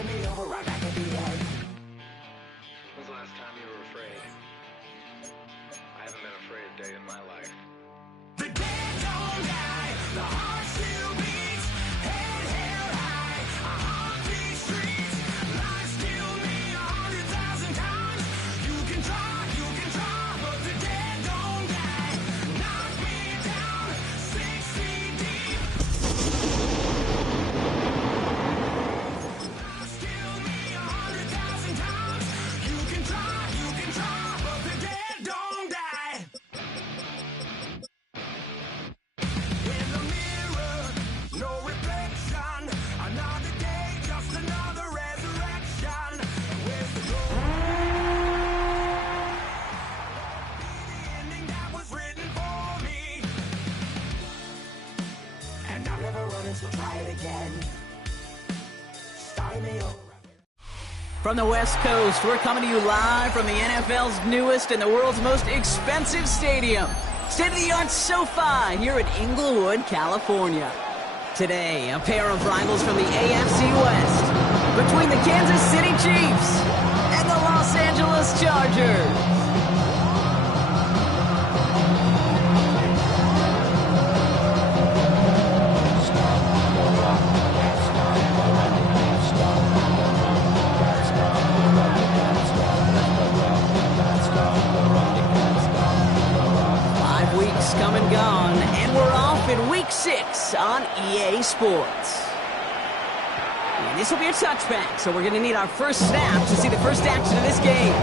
Starting me over right back at the end. When's the last time you were afraid? I haven't been afraid a day in my life. The dead don't die, the heart still beats, head held high, I haunt these streets, lies kill me 100,000 times, you can try, but the dead don't die, knock me down 6 feet deep, lies kill me 100,000 times, you can try, but the dead don't die. In the mirror, no reflection. Another day, just another resurrection. Where's the goal? Be the ending that was written for me. And I'm never running, so try it again. Starting me over. From the West Coast, we're coming to you live from the NFL's newest and the world's most expensive stadium. State-of-the-art SoFi here in Inglewood, California. Today, a pair of rivals from the AFC West between the Kansas City Chiefs and the Los Angeles Chargers. Come and gone, and we're off in Week 6 on EA Sports. And this will be a touchback, so we're going to need our first snap to see the first action of this game.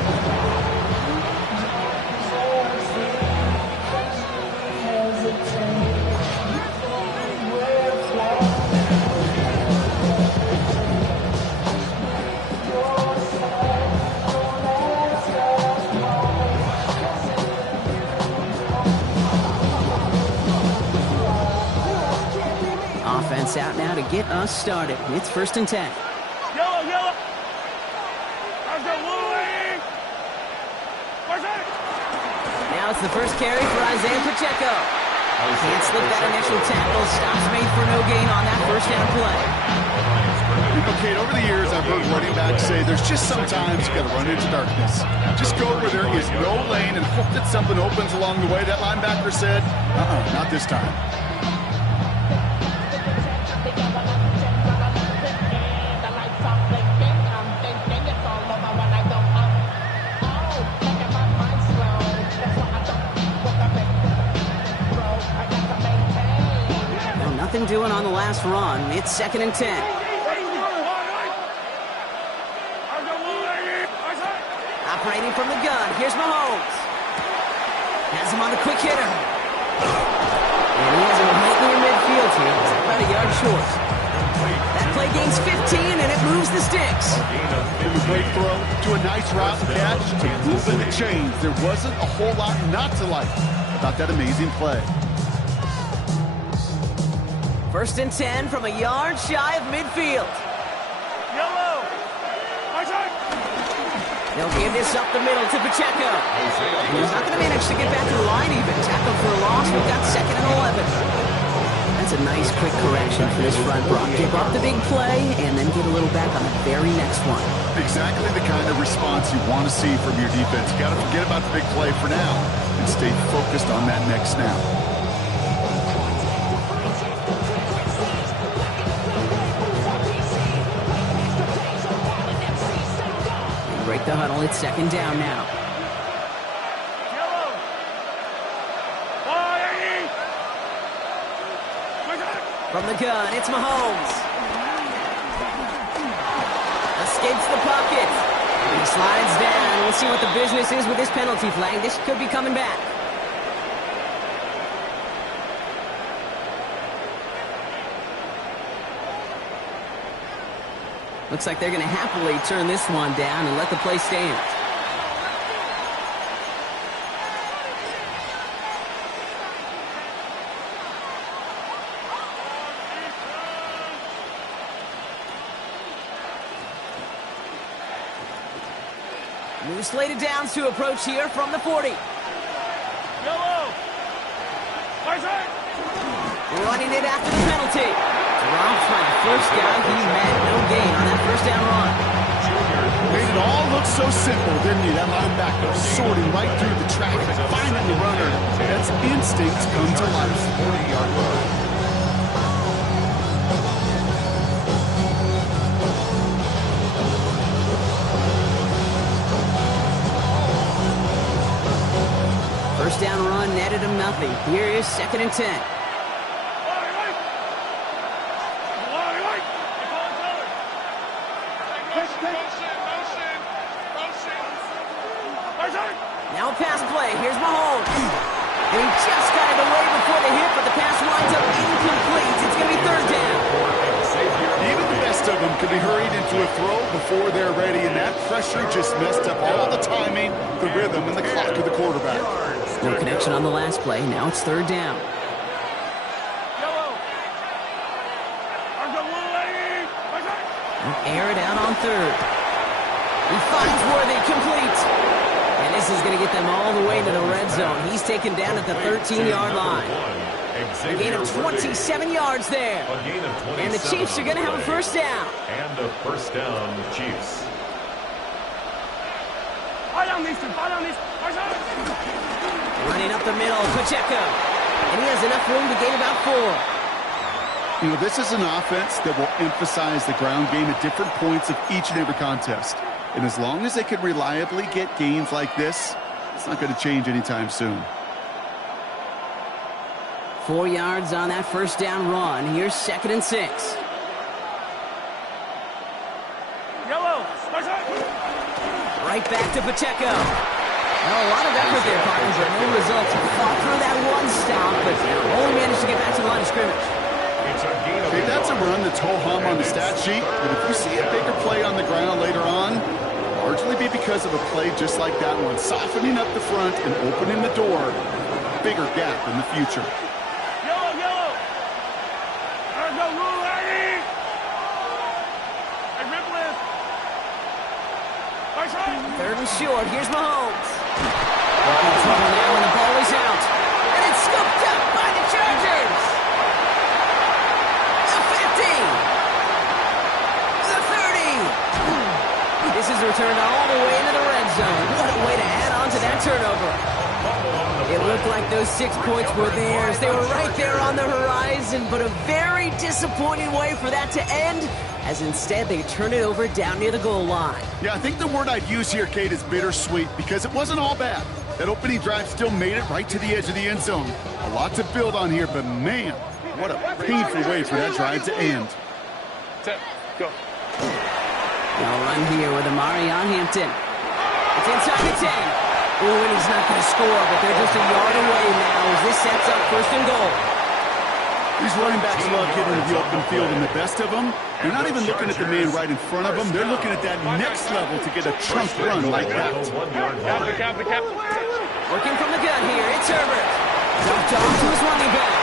Offense out now to get us started. It's 1st and 10. Yellow, yellow. Now it's the first carry for Isaiah Pacheco. Can't slip that initial tackle. Stops made for no gain on that first down play. You know, Kate, over the years I've heard running backs say there's just sometimes you got to run into darkness. Just go where there is no lane and hope that something opens along the way. That linebacker said, not this time. Nothing doing on the last run. It's 2nd and 10. Operating from the gun. Here's Mahomes. Has him on the quick hitter. And he has him right near midfield here. He's about a yard short. That play gains 15, and it moves the sticks. It was a great throw to a nice route and catch. Moving the chains. There wasn't a whole lot not to like about that amazing play. 1st and 10 from a yard shy of midfield. Yellow. They'll give this up the middle to Pacheco. He's not going to manage to get back to the line even. Tackle for a loss. We've got 2nd and 11. That's a nice quick correction for this front block. Give up the big play and then get a little back on the very next one. Exactly the kind of response you want to see from your defense. You got to forget about the big play for now and stay focused on that next snap. Break the huddle. It's 2nd down now. From the gun, it's Mahomes. Escapes the pocket. He slides down. We'll see what the business is with this penalty flag. This could be coming back. Looks like they're going to happily turn this one down and let the play stand. New slated downs to approach here from the 40. Yellow. Running it after the penalty. Dropped by the first guy he met. No gain on that first down run. so simple, didn't he? That linebacker sorting right through the traffic, finding the runner. That's instinct come to life. 40-yard line. First down run netted him nothing. Here is 2nd and 10. Now a pass play. Here's Mahomes. And he just got it away before the hit, but the pass winds up incomplete. It's going to be 3rd down. Even the best of them could be hurried into a throw before they're ready, and that pressure just messed up all the timing, the rhythm, and the clock of the quarterback. No connection on the last play. Now it's 3rd down. Air it out on 3rd. He finds Worthy, complete. And this is going to get them all the way to the red zone. He's taken down at the 13-yard line. A gain of 27 yards there. And the Chiefs are going to have a first down. And a first down, Chiefs. Running up the middle, Pacheco. And he has enough room to gain about 4. You know, this is an offense that will emphasize the ground game at different points of each and every contest. And as long as they can reliably get gains like this, it's not going to change anytime soon. 4 yards on that first down run. Here's 2nd and 6. Right back to Pacheco. Well, a lot of effort there, partners, but no results. He fought through that one stop, but only managed to get back to the line of scrimmage. Okay, that's a run that's ho-hum on the stat sheet, but if you see a bigger play on the ground later on, largely be because of a play just like that one, softening up the front and opening the door, bigger gap in the future. Third and short. Here's Mahomes. Looking in trouble now when the ball is out. And it's scooped up by the Chargers. The 50. The 30. This is returned all the way into the red zone. What a way to add on to that turnover. It looked like those 6 points were theirs. They were right there on the horizon, but a very disappointing way for that to end, as instead they turn it over down near the goal line. Yeah, I think the word I'd use here, Kate, is bittersweet, because it wasn't all bad. That opening drive still made it right to the edge of the end zone. A lot to build on here, but man, what a painful way for that drive to end. Set, go. They'll run here with Amari on Hampton. It's inside the 10. Ooh, and he's not going to score, but they're just a yard away now as this sets up 1st and goal. These running backs love getting into the open field, and the best of them, they're not even looking at the man right in front of them. They're looking at that next level to get a chunk run like that. Cap. Working from the gun here, it's Herbert. Dumped off to his running back.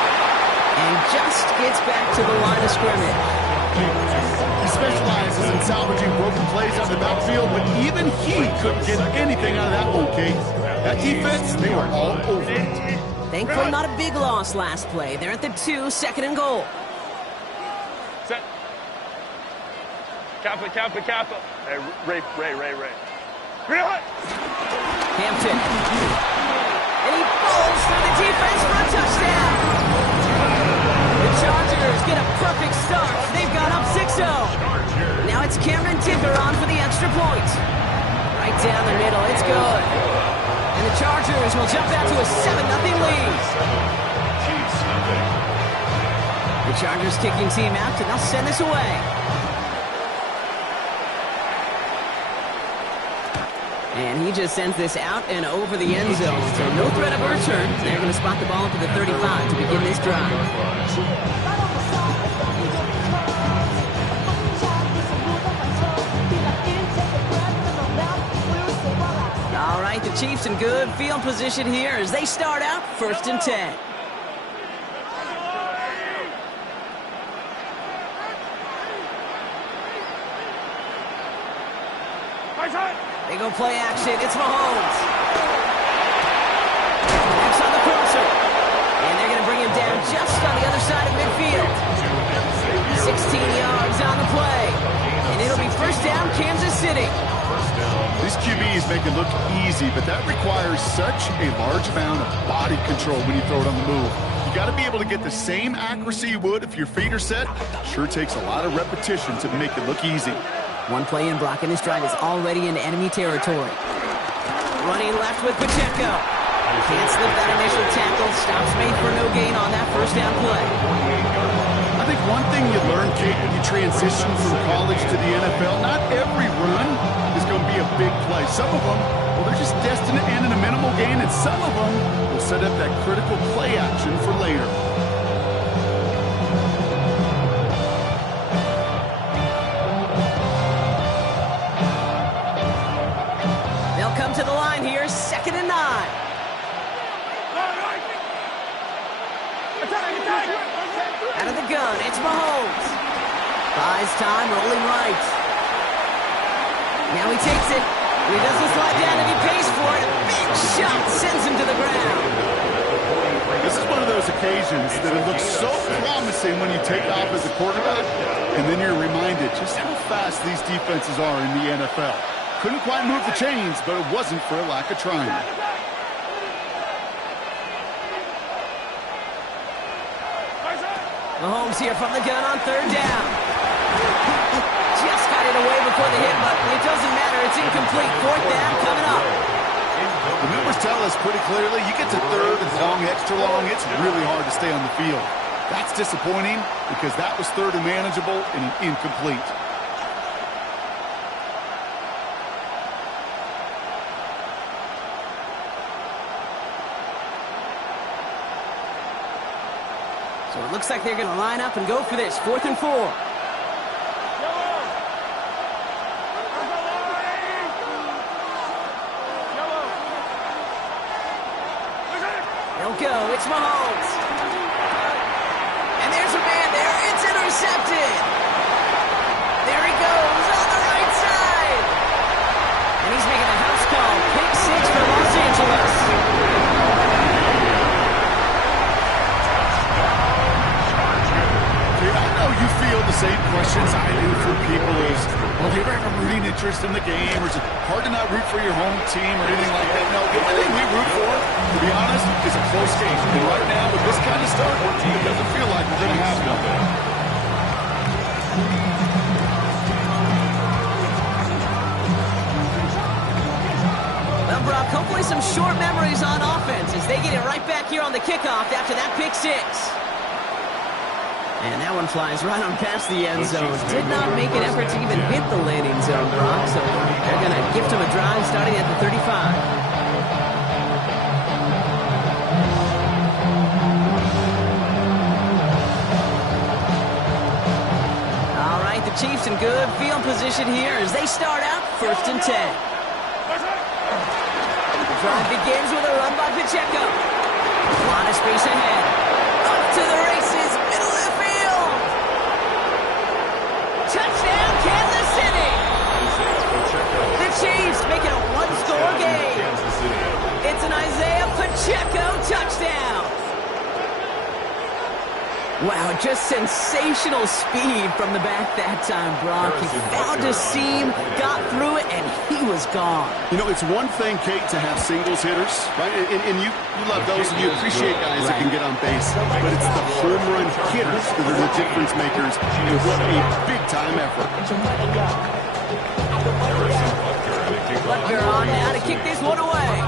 And just gets back to the line of scrimmage. He specializes in salvaging broken plays out of the backfield, but even he couldn't get anything out of that one, Kate. That defense, they were all over it. Thankfully, not a big loss last play. They're at the 2, 2nd and goal. Set. Kappa. Hey, Ray. Hampton. And he falls through the defense for a touchdown. The Chargers get a perfect start. They've got up 6-0. Now it's Cameron Tinker on for the extra point. Right down the middle. It's good. And the Chargers will jump out to a 7-0 lead. The Chargers kicking team out, and they'll send this away. And he just sends this out and over the end zone. So no threat of a return. They're going to spot the ball to the 35 to begin this drive. All right, the Chiefs in good field position here as they start out 1st and 10. They go play action. It's Mahomes. Next on the crosser. And they're going to bring him down just on the other side of midfield. 16 yards on the play. And it'll be 1st down, Kansas City. These QBs make it look easy, but that requires such a large amount of body control when you throw it on the move. You got to be able to get the same accuracy you would if your feet are set. Sure takes a lot of repetition to make it look easy. One play in, Brock, and his drive is already in enemy territory. Running left with Pacheco. Can't slip that initial tackle. Stops made for no gain on that first down play. I think one thing you learn, Kate, when you transition from college to the NFL, not every run is going to be a big play. Some of them, well, they're just destined to end in a minimal gain, and some of them will set up that critical play action for later. They'll come to the line here, 2nd and 9. Out of the gun, it's Mahomes. Buys time, rolling right. Now he takes it. He doesn't slide down and he pays for it. Big shot sends him to the ground. This is one of those occasions that it looks so promising when you take off as a quarterback, and then you're reminded just how fast these defenses are in the NFL. Couldn't quite move the chains, but it wasn't for a lack of trying. Mahomes here from the gun on 3rd down. Just got it away before the hit button. It doesn't matter. It's incomplete. 4th down coming up. The numbers tell us pretty clearly, you get to 3rd and long, extra long, it's really hard to stay on the field. That's disappointing because that was 3rd and manageable and an incomplete. So it looks like they're going to line up and go for this. 4th and 4. They'll go. It's Mahomes. And there's a man there. It's intercepted. There he goes on the right side. And he's making a house call. Pick 6 for Los Angeles. You feel the same questions I do from people is, well, do you ever have a rooting interest in the game, or is it hard to not root for your home team or anything like that? No, the only thing we root for, to be honest, is a close game. And right now, with this kind of start, it doesn't feel like we're going to have one. Well, Brock, hopefully some short memories on offense as they get it right back here on the kickoff after that pick 6. And that one flies right on past the end zone. Did not make an effort to even hit the landing zone, Brock. So they're going to gift him a drive starting at the 35. All right, the Chiefs in good field position here as they start out 1st and 10. The drive begins with a run by Pacheco. A lot of space ahead. Up to the races, middle of the field. Touchdown, Kansas City. The Chiefs make it a one-score game. It's an Isaiah Pacheco touchdown. Wow, just sensational speed from the back that time, Brock. He found a seam, got through it, and he was gone. You know, it's one thing, Kate, to have singles hitters, right? And you love those, and you appreciate guys that can get on base. But it's the home run hitters that are the difference makers, and what a big-time effort. Butker on now to kick this one away.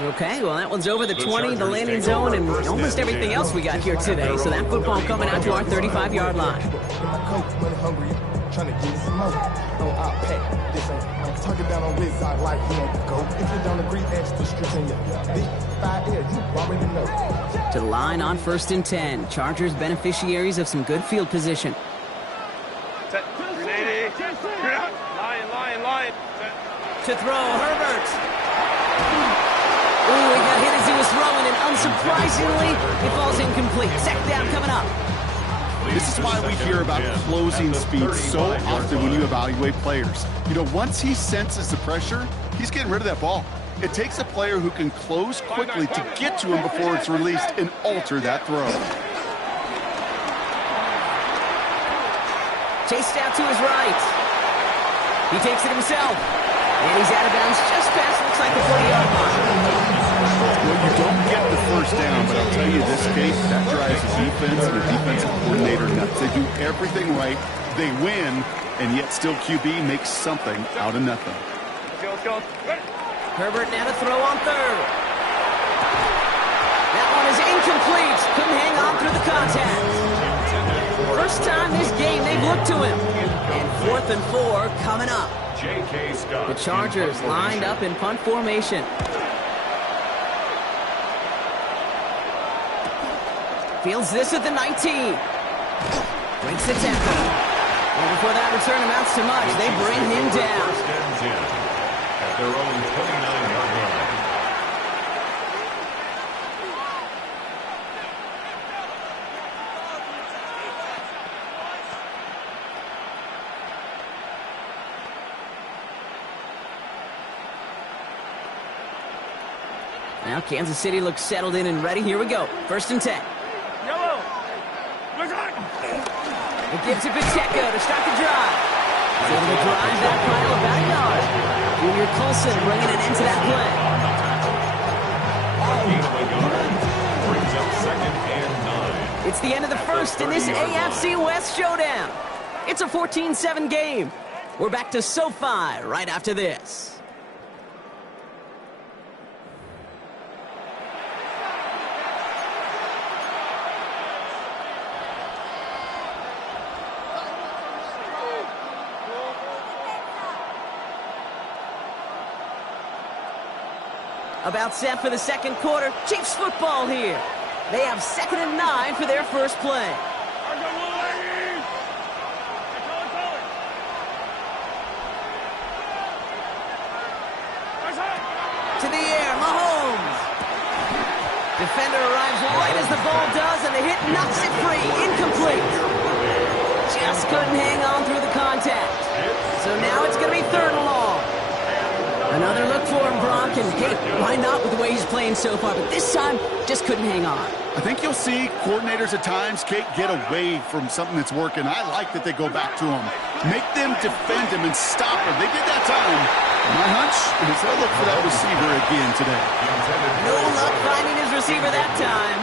Okay, well, that one's over the 20, the landing zone, and almost everything else we got here today. So that football coming out to our 35-yard line. To the line on 1st and 10. Chargers beneficiaries of some good field position. Set. 380. Line. Set. To throw, Herbert. Ooh, he got hit as he was throwing, and unsurprisingly, it falls incomplete. 2nd down coming up. This is why we hear about closing speed so often when you evaluate players. You know, once he senses the pressure, he's getting rid of that ball. It takes a player who can close quickly to get to him before it's released and alter that throw. Chased out to his right. He takes it himself. And he's out of bounds just past, looks like the 40-yard line. Well, you don't get the first down, but I'll tell you this, Kate, that drives the defense and the defensive coordinator nuts. They do everything right. They win, and yet still QB makes something out of nothing. Let's go. Herbert now to throw on third. That one is incomplete. Couldn't hang on through the contact. First time this game they've looked to him. And 4th and 4 coming up. J.K. Scott. The Chargers lined up in punt formation. Fields this at the 19. Breaks the tackle. And before that return amounts to much, they bring him down. First and 10 at their own 29-yard line. Now Kansas City looks settled in and ready. Here we go. 1st and 10. Yellow. It gives it Pacheco to start the drive. He's able to drive that pile about a yard. Junior Colson bringing an end to that play. Gain of a yard brings up 2nd and 9. It's the end of the first in this AFC West showdown. It's a 14-7 game. We're back to SoFi right after this. About set for the second quarter. Chiefs football here. They have 2nd and 9 for their first play. To the air, Mahomes. Defender arrives right as the ball does, and the hit knocks it free. Incomplete. Just couldn't hang on through the contact. So now it's going to be 3rd and long. Another look for him, Brock, and hey, why not with the way he's playing so far? But this time, just couldn't hang on. I think you'll see coordinators at times, Kate, get away from something that's working. I like that they go back to him. Make them defend him and stop him. They did that time. My hunch is they'll look for that receiver again today. No luck finding his receiver that time.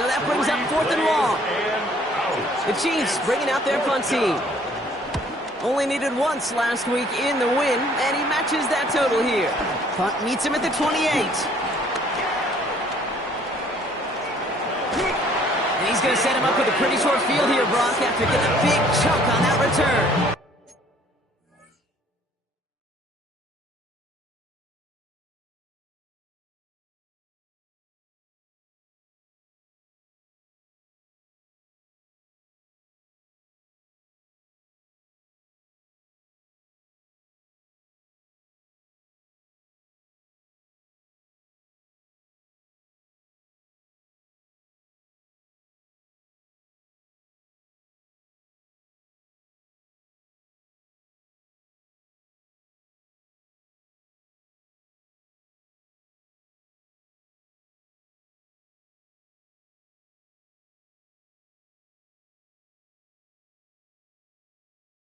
So that brings up 4th and long. The Chiefs bringing out their punt team. Only needed once last week in the win, and he matches that total here. Punt meets him at the 28. And he's going to set him up with a pretty short field here, Brock, after getting a big chunk on that return.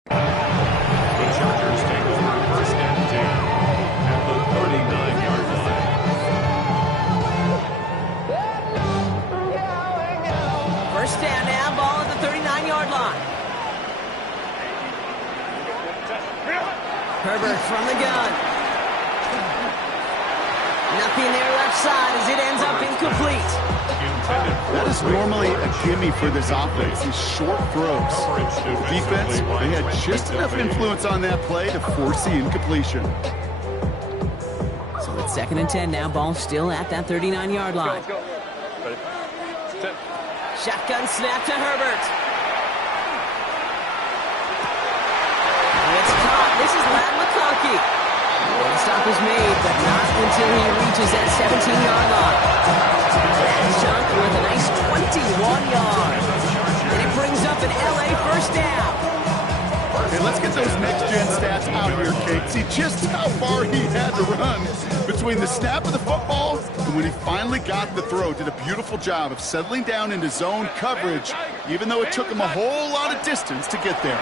The Chargers take over 1st and 10 at the 39-yard line. First down now, ball at the 39-yard line. Herbert from the gun. Nothing there left side as it ends up incomplete. That is normally a gimme for this offense, these short throws. Defense, they had just enough influence on that play to force the incompletion. So it's 2nd and 10 now, ball still at that 39-yard line. Let's go. Ready? Set. Shotgun snap to Herbert. It's caught. This is Matt McConkey. The stop is made, but not until he reaches that 17-yard line. That chunk with a nice 21 yards. And it brings up an LA first down. Hey, let's get those next-gen stats out here, Kate. See just how far he had to run between the snap of the football and when he finally got the throw. Did a beautiful job of settling down into zone coverage, even though it took him a whole lot of distance to get there.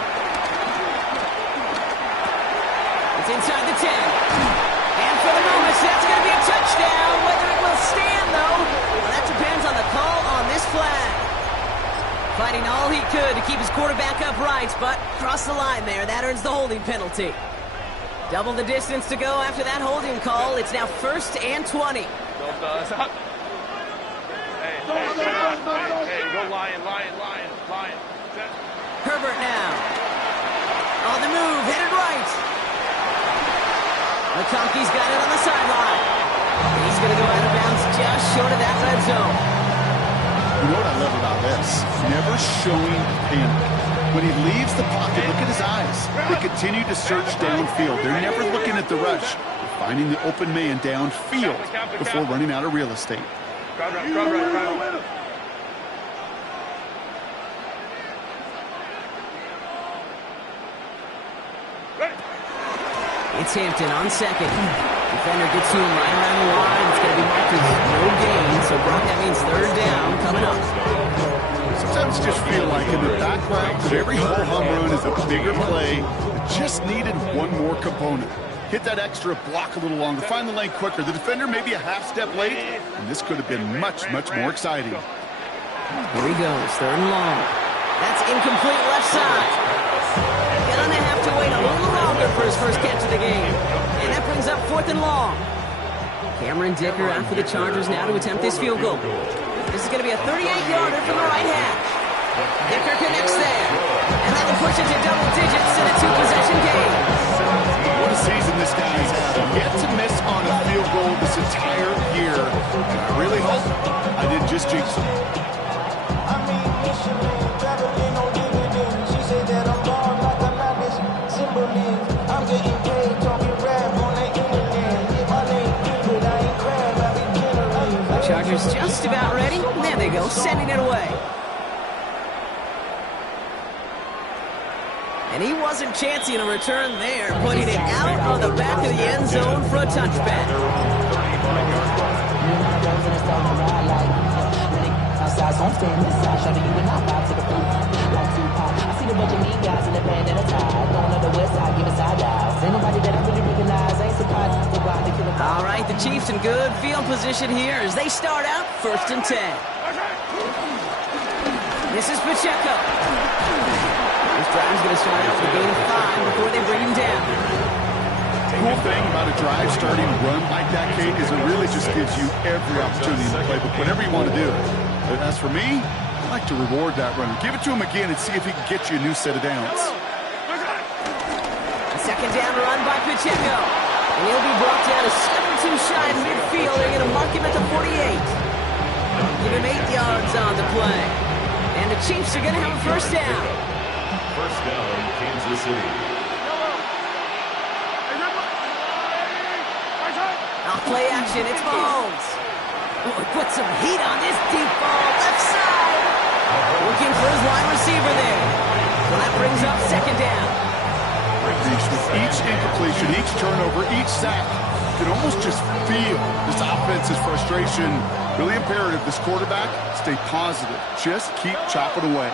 It's inside the 10. And for the moment, that's going to be a touchdown. Whether it will stand, though, well, that depends on the call on this flag. Fighting all he could to keep his quarterback upright, but crossed the line there. That earns the holding penalty. Double the distance to go after that holding call. It's now 1st and 20. Hey, go Lion. Herbert now. On the move, headed right. McConkey's got it on the sideline. He's going to go out of bounds just short of that red zone. You know what I love about this? Never showing panic. When he leaves the pocket, look at his eyes. They continue to search downfield. They're never looking at the rush. They're finding the open man downfield before running out of real estate. It's Hampton on second. Defender gets to him right around the line. It's going to be marked as no gain. So, Brock, that means 3rd down coming up. Sometimes you just feel like in the background of every ho-hum run is a bigger play that just needed one more component. Hit that extra block a little longer. Find the lane quicker. The defender maybe a half step late, and this could have been much more exciting. Here he goes. 3rd and long. That's incomplete left side. Gonna have to wait a little longer for his first catch of the game. And that brings up 4th and long. Cameron Dicker out for the Chargers now to attempt this field goal. This is going to be a 38-yarder from the right half. Dicker connects there. And that will push it to double digits in a 2-possession game. What a season this guy's had. Yet to miss on a field goal this entire year. And I really hope I didn't just jinx him. Chargers just about ready. There they go, sending it away. And he wasn't chancing a return there, putting it out on the back of the end zone for a touchback. All right, the Chiefs in good field position here as they start out 1st and 10. This is Pacheco. This drive's going to start out with a gain of 5 before they bring him down. The cool thing about a drive starting run like that, Kate, is it really just gives you every opportunity in the playbook, whatever you want to do. But as for me, I like to reward that runner. Give it to him again and see if he can get you a new set of downs. A 2nd down run by Pacheco. And he'll be brought down to 7-2 shy in midfield. They're going to mark him at the 48. Give him 8 yards on the play. And the Chiefs are going to have a 1st down. 1st down, Kansas City. Off play action, it's Mahomes. Oh, put some heat on this deep ball, left side. Looking for his wide receiver there. Well, that brings up 2nd down. With each incompletion, each turnover, each sack, you can almost just feel this offense's frustration. Really imperative, this quarterback, stay positive. Just keep chopping away.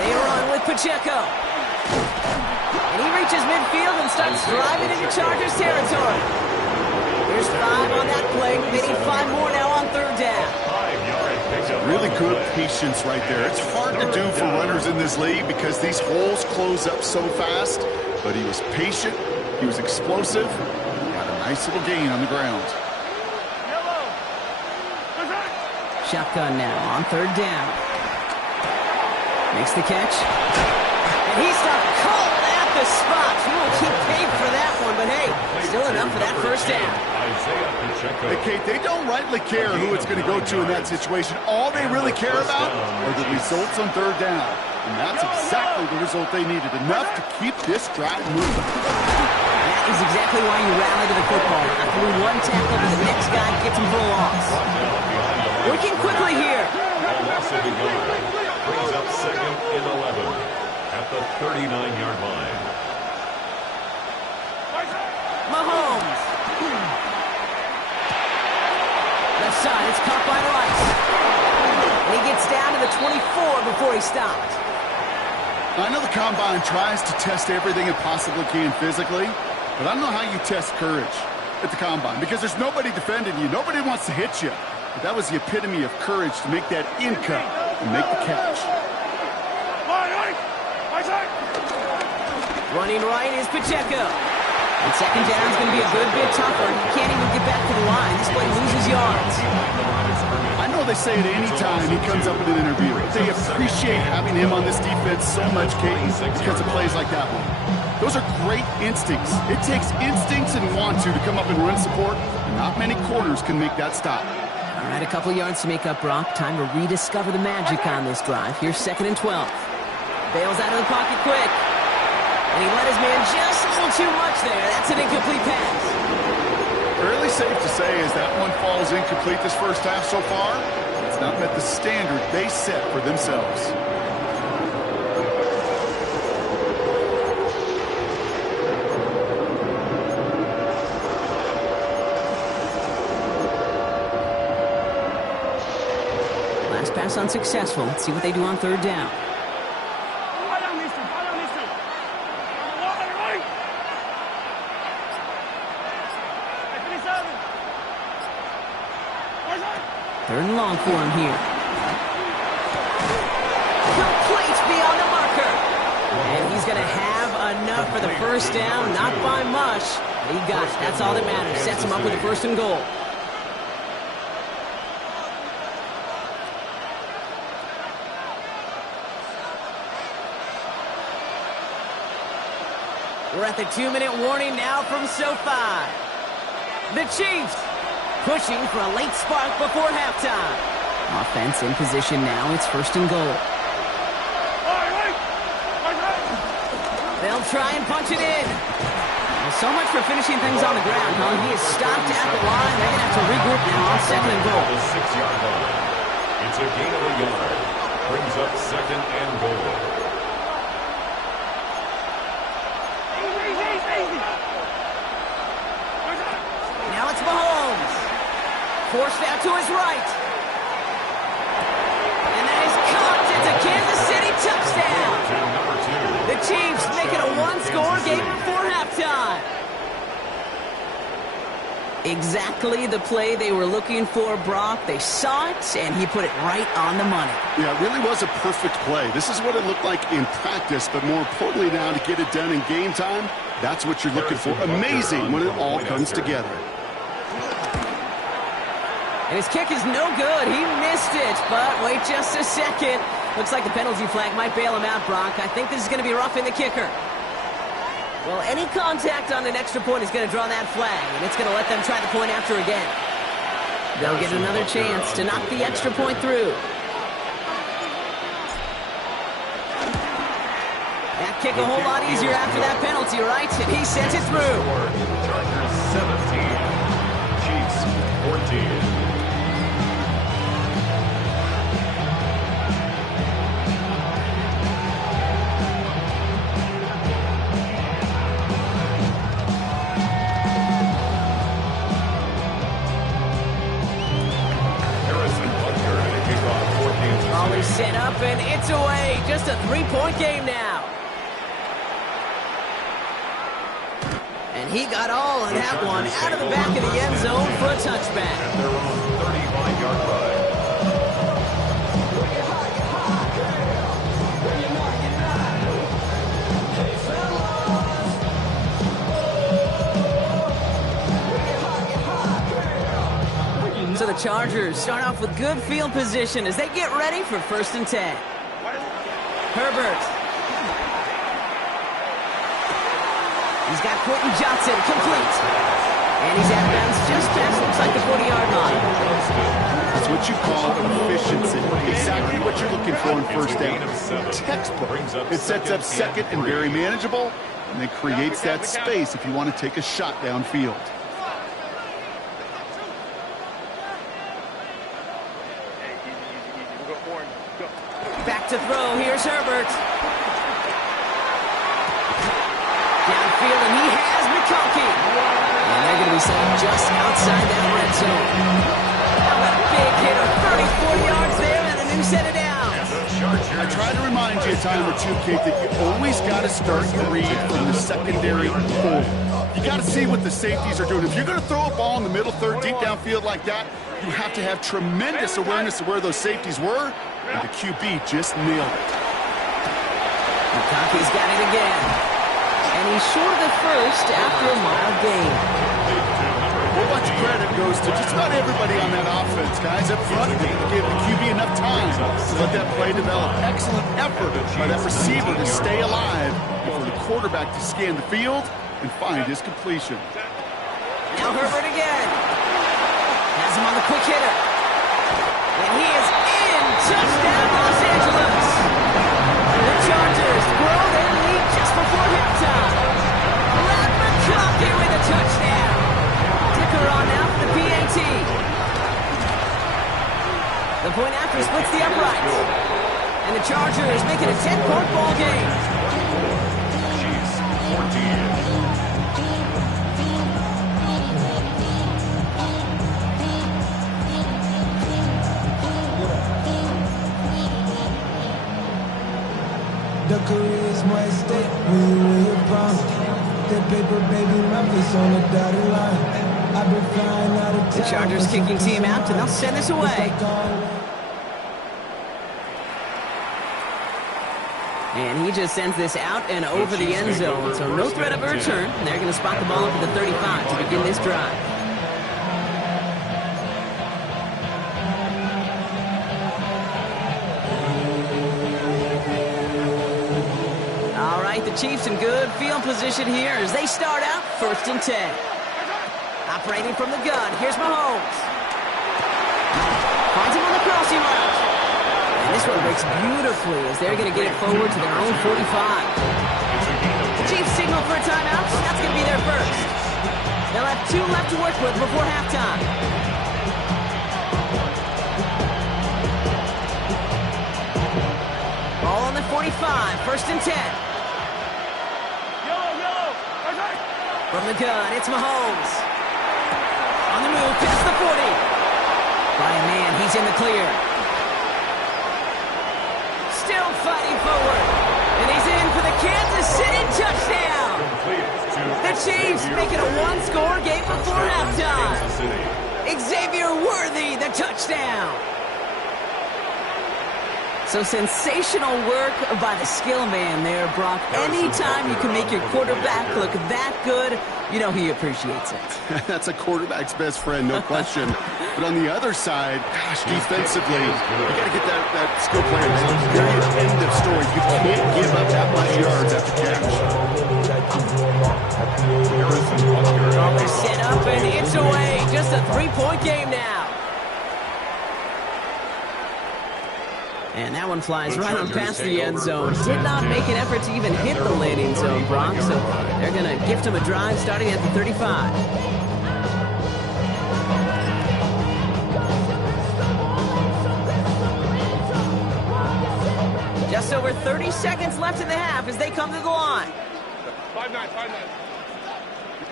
They run with Pacheco. And he reaches midfield and starts driving into Chargers territory. Here's 5 on that play. They need 5 more now on 3rd down. Really good patience right there. It's hard to do for runners in this league because these holes close up so fast. But he was patient. He was explosive. Got a nice little gain on the ground. Shotgun now on 3rd down. Makes the catch. And he's not called at the spot. We will keep paid for that one, but hey, still enough for that 1st down. Hey, Kate, they don't rightly care who it's going to go to in that situation. All they really care about are the results on 3rd down. And that's exactly the result they needed. Enough to keep this drive moving. That is exactly why you rally to the football. After one tackle to the next guy gets him for a loss. Working quickly here. A loss of the yard. Brings up 2nd and 11 at the 30. 39-yard line. Mahomes. Left side, it's caught by Rice. And he gets down to the 24 before he stops. I know the Combine tries to test everything it possibly can physically, but I don't know how you test courage at the Combine because there's nobody defending you. Nobody wants to hit you. But that was the epitome of courage to make that in cut and make the catch. Running right is Pacheco. And second down is going to be a good bit tougher. He can't even get back to the line. This play loses yards. I know they say it any time he comes up in an interview. They appreciate having him on this defense so much, Caden, because of plays like that one. Those are great instincts. It takes instincts and want to come up and run support, and not many corners can make that stop. All right, a couple yards to make up, Brock. Time to rediscover the magic on this drive. Here's 2nd and 12. Bails out of the pocket quick. And he let his man just a little too much there. That's an incomplete pass. Fairly safe to say as that one falls incomplete this first half so far, it's not met the standard they set for themselves. Last pass unsuccessful. Let's see what they do on 3rd down. Third and long for him here. Complete beyond the marker. And he's going to have enough for the first down. Not by much. But he got it. That's all that matters. Sets him up with a 1st and goal. We're at the 2-minute warning now from SoFi. The Chiefs pushing for a late spark before halftime. Offense in position now. It's 1st and goal. They'll try and punch it in. Well, so much for finishing things on the ground, huh? He is stopped at the line. They're going to have to regroup now on 2nd and goal. The 6-yard line. It's a gain of a yard. Brings up 2nd and goal. Now it's Mahomes. Forced out to his right. And that is caught. It's a Kansas City touchdown. The Chiefs make it a one-score game before halftime. Exactly the play they were looking for, Brock. They saw it, and he put it right on the money. Yeah, it really was a perfect play. This is what it looked like in practice, but more importantly now to get it done in game time, that's what you're looking for. Amazing when it all comes together. And his kick is no good. He missed it, but wait just a second. Looks like the penalty flag might bail him out, Brock. I think this is going to be roughing the kicker. Well, any contact on an extra point is going to draw that flag, and it's going to let them try the point after again. They'll get another chance to knock the extra point through. That kick a whole lot easier after that penalty, right? And he sends it through. Chargers 17, Chiefs 14. Set up, and it's away. Just a 3-point game now. And he got all of that one out of the back of the end zone for a touchback. At their own 35-yard line. So the Chargers start off with good field position as they get ready for 1st and 10. Herbert. He's got Quentin Johnson complete. And he's out of bounds just past, looks like the 40-yard line. That's what you call efficiency. Exactly what you're looking for in 1st down. Textbook. It sets up 2nd and very manageable, and it creates that space if you want to take a shot downfield. Back to throw. Here's Herbert. field, and he has McConkey. And they're going to be sitting just outside that red zone. Now a big hit of 30, 40 yards there, and a new set of downs. I try to remind you a time or two, Kate, that you always got to start your read from the secondary forward. You got to see what the safeties are doing. If you're going to throw a ball in the middle third, deep downfield like that, you have to have tremendous awareness of where those safeties were, and the QB just nailed it. McConkey's got it again. And he's short of the first after a mile gain. A whole bunch of credit goes to just about everybody on that offense. Guys up front, they gave the QB enough time to let that play develop. Excellent effort by that receiver to stay alive and for the quarterback to scan the field and find his completion. Now Herbert again. Has him on the quick hitter. And he is in. Touchdown, Los Angeles. The Chargers grow their lead just before halftime. Brad McConkey with a touchdown. Dicker on now for the PAT. The point after splits the uprights. And the Chargers make it a 10-point ball game. Chiefs 14. The career's my stake when you win your promise. That paper, baby, my face on the dotted line. I've been flying out of town. The Chargers kicking team out, and they'll send this away. And he just sends this out and over the end zone, so no threat of a return. They're going to spot the ball up at the 35 to begin this drive. All right, the Chiefs in good field position here as they start out 1st and 10. Operating from the gun, here's Mahomes. Finds him on the crossing route. And this one breaks beautifully as they're going to get it forward to their own 45. The Chiefs signal for a timeout. That's going to be their first. They'll have 2 left to work with before halftime. Ball on the 45, 1st and 10. From the gun, it's Mahomes. On the move, past the 40. By a man, he's in the clear. Still fighting forward. And he's in for the Kansas City touchdown. The Chiefs make it a 1-score game before halftime. Xavier Worthy, the touchdown. So sensational work by the skill man there, Brock. Anytime you can make your quarterback look that good, you know he appreciates it. That's a quarterback's best friend, no question. But on the other side, gosh, defensively, you got to get that skill player. Period, end of story. You can't give up that much yards after catch. Set up and it's away. Just a 3-point game now. And that one flies right on past the end zone. Did not make an effort to even hit the landing zone, Brock. So they're going to gift him a drive starting at the 35. Just over 30 seconds left in the half as they come to the line. 5-9.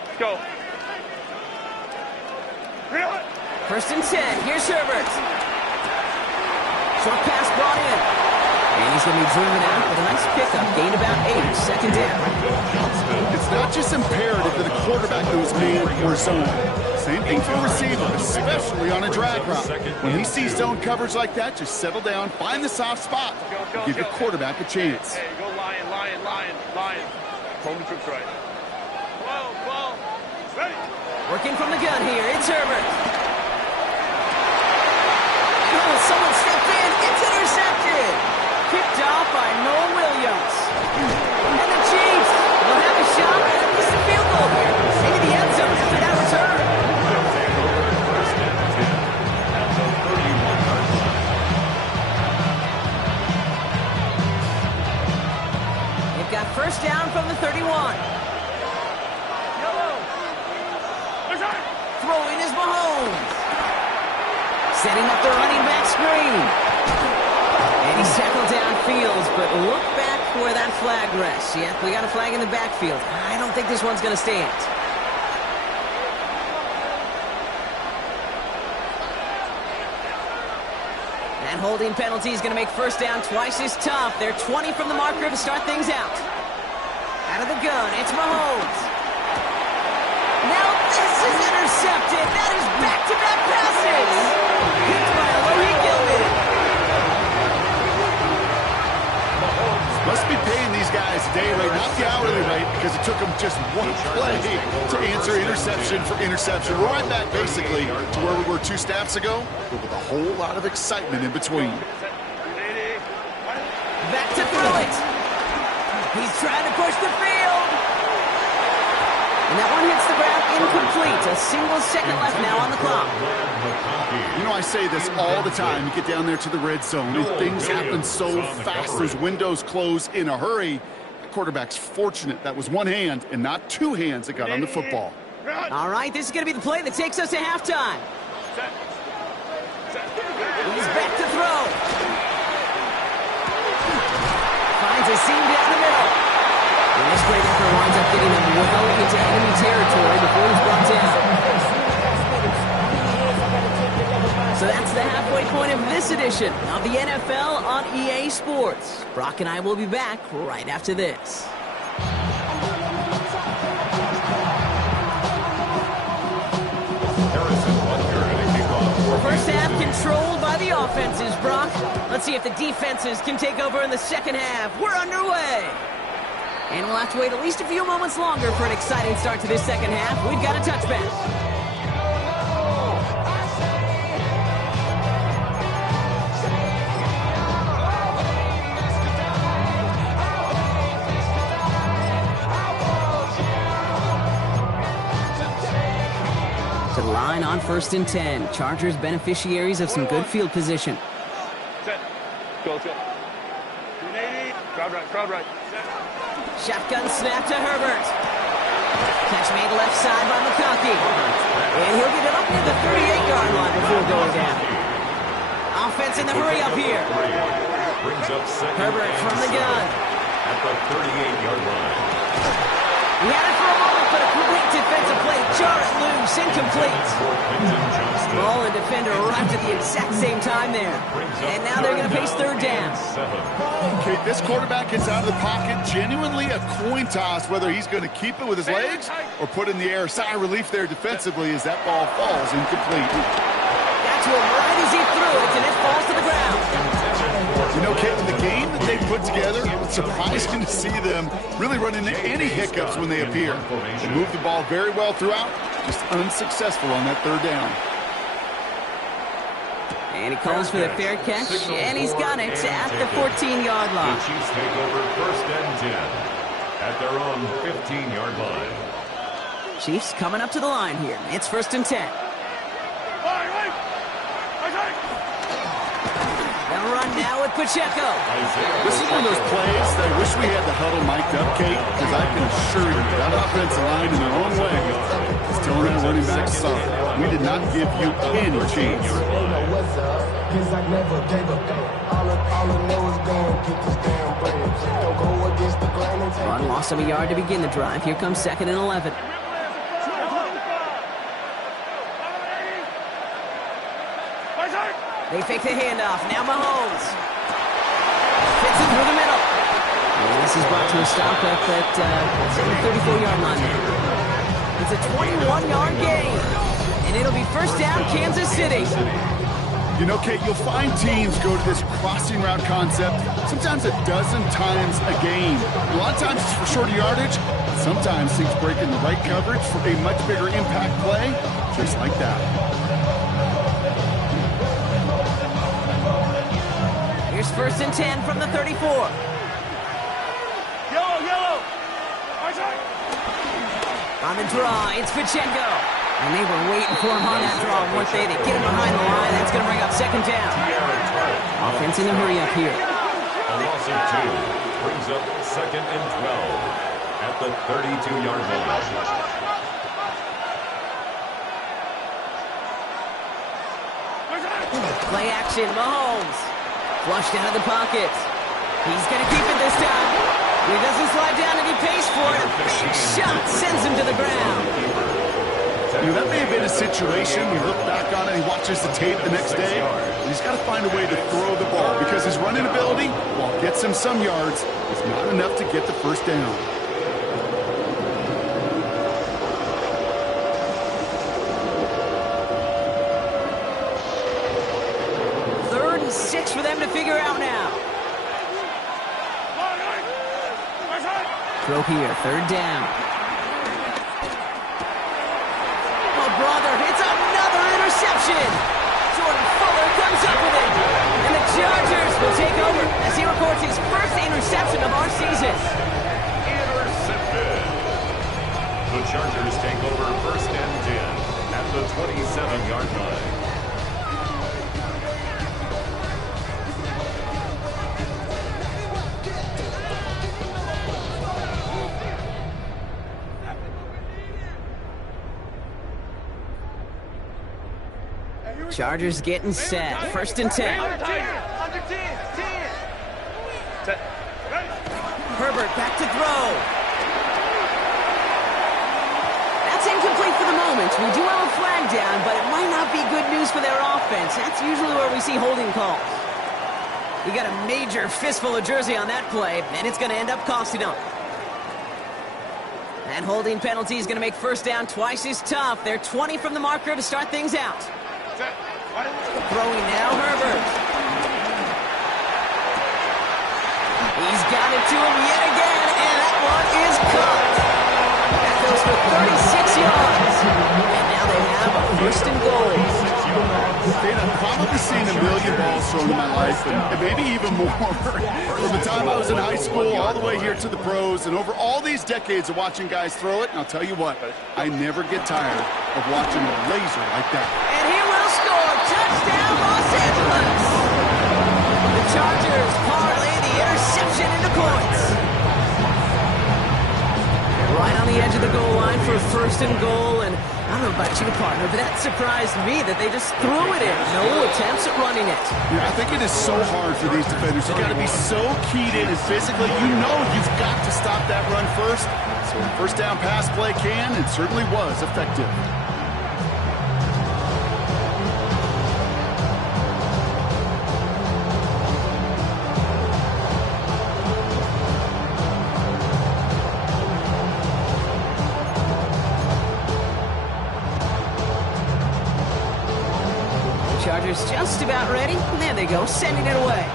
Let's go. 1st and 10. Here's Herbert. Short pass brought in. And he's going to be driven out with a nice pickup. Gained about 8. 2nd down. It's not just imperative that a quarterback knows man or zone. Same thing for a receiver, especially on a drag route. When he sees zone coverage like that, just settle down, find the soft spot, and give your quarterback a chance. Hey, go lion. Home the troops right. Whoa. Ready. Working from the gun here. It's Herbert. Someone stepped in. It's intercepted. Picked off by Noah Williams. And the Chiefs will have a shot at at least a field goal here. Maybe the end zone after that return. They've got 1st down from the 31. Throwing is Mahomes. Setting up the running back screen. And he's tackled downfield, but look back where that flag rests. Yep, we got a flag in the backfield. I don't think this one's going to stand. That holding penalty is going to make first down twice as tough. They're 20 from the marker to start things out. Out of the gun, it's Mahomes. Now this is intercepted. That is back-to-back passes. Hit by Alohi Gilman. Must be paying these guys day rate, not the hourly rate, because it took them just one play to answer interception for interception. We're right back basically to where we were 2 snaps ago, but with a whole lot of excitement in between. Back to throw it. He's trying to push the field. And that one hits the ground incomplete. A single second left now on the clock. You know, I say this all the time. You get down there to the red zone, and things happen so fast. Those windows close in a hurry. The quarterback's fortunate that was one hand and not 2 hands that got on the football. All right, this is going to be the play that takes us to halftime. He's back to throw. Finds a seam down the middle. And this great effort winds up getting him well into enemy territory before he's brought down. So that's the halfway point of this edition of the NFL on EA Sports. Brock and I will be back right after this. First half controlled by the offenses, Brock. Let's see if the defenses can take over in the second half. We're underway. And we'll have to wait at least a few moments longer for an exciting start to this second half. We've got a touchback. To the line on 1st and 10. Chargers beneficiaries of some good field position. Set. Go, let's go. 280. Crowd right. Set. Shotgun snap to Herbert. Catch made left side by McConkey. And he'll get it up near the 38-yard line before going down. Offense in the hurry up here. Herbert from the gun. At the 38-yard line. He had it for a moment, but a great defensive play. Jar it loose, incomplete. Ball and defender arrived at the exact same time there. And now they're going to face 3rd down. Okay, this quarterback gets out of the pocket. Genuinely a coin toss whether he's going to keep it with his legs or put in the air. Sigh of relief there defensively as that ball falls incomplete. Got to him right as he threw it, and it falls to the ground. You know, Kevin, the game that they put together, it's surprising to see them really run into any hiccups when they appear. They moved the ball very well throughout, just unsuccessful on that 3rd down. And he calls for the fair catch, and he's got it at the 14-yard line. The Chiefs take over 1st and 10 at their own 15-yard line. Chiefs coming up to the line here. It's 1st and 10. They'll run now with Pacheco. This is one of those plays that I wish we had the huddle mic'd up, Kate, because I can assure you that offensive line in their own way is telling that running back, sorry, we did not give you any chance. Run loss of a yard to begin the drive. Here comes 2nd and 11. They fake the handoff. Now Mahomes. Fits it through the middle. And this is brought to a stop at the 34-yard line there. It's a 21-yard gain. And it'll be 1st down, Kansas City. You know, Kate, you'll find teams go to this crossing route concept sometimes a dozen times a game. A lot of times it's for shorter yardage. Sometimes things break in the right coverage for a much bigger impact play, just like that. Here's 1st and 10 from the 34. Yellow. On the draw, it's Pacheco. And they were waiting for him on that draw, weren't they? They get him behind the line. That's going to bring up 2nd down. Offense in the hurry up here. A loss of 2 brings up 2nd and 12 at the 32-yard line. Play action, Mahomes. Flushed out of the pocket. He's going to keep it this time. He doesn't slide down and he pays for it. A big shot sends him to the ground. You know, that may have been a situation, you look back on it, he watches the tape the next day, and he's got to find a way to throw the ball because his running ability, while it gets him some yards, is not enough to get the first down. Third and 6 for them to figure out now. Throw here, third down. Brother, it's another interception. Jordan Fuller comes up with it. And the Chargers will take over as he records his first interception of our season. Intercepted. The Chargers take over first and 10 at the 27-yard line. Chargers getting set. First and 10. Herbert back to throw. That's incomplete for the moment. We do have a flag down, but it might not be good news for their offense. That's usually where we see holding calls. We got a major fistful of jersey on that play, and it's going to end up costing them. That holding penalty is going to make first down twice as tough. They're 20 from the marker to start things out. Throwing now, Herbert. He's got it to him yet again, and that one is caught. That goes for 36 yards. And now they have a first and goal. I've probably seen a million balls thrown in my life, and maybe even more. From the time I was in high school all the way here to the pros, and over all these decades of watching guys throw it, and I'll tell you what, I never get tired of watching a laser like that. And he will score. Touchdown, Los Angeles. The Chargers parlay the interception into points. Right on the edge of the goal line for first and goal, and I don't know about you, partner, but that surprised me that they just threw it in. No attempts at running it. Yeah, I think it is so hard for these defenders. You've got to be so keyed in and physically, you know you've got to stop that run first. So the first down pass play can, and certainly was effective. Chargers just about ready. And there they go, sending it away.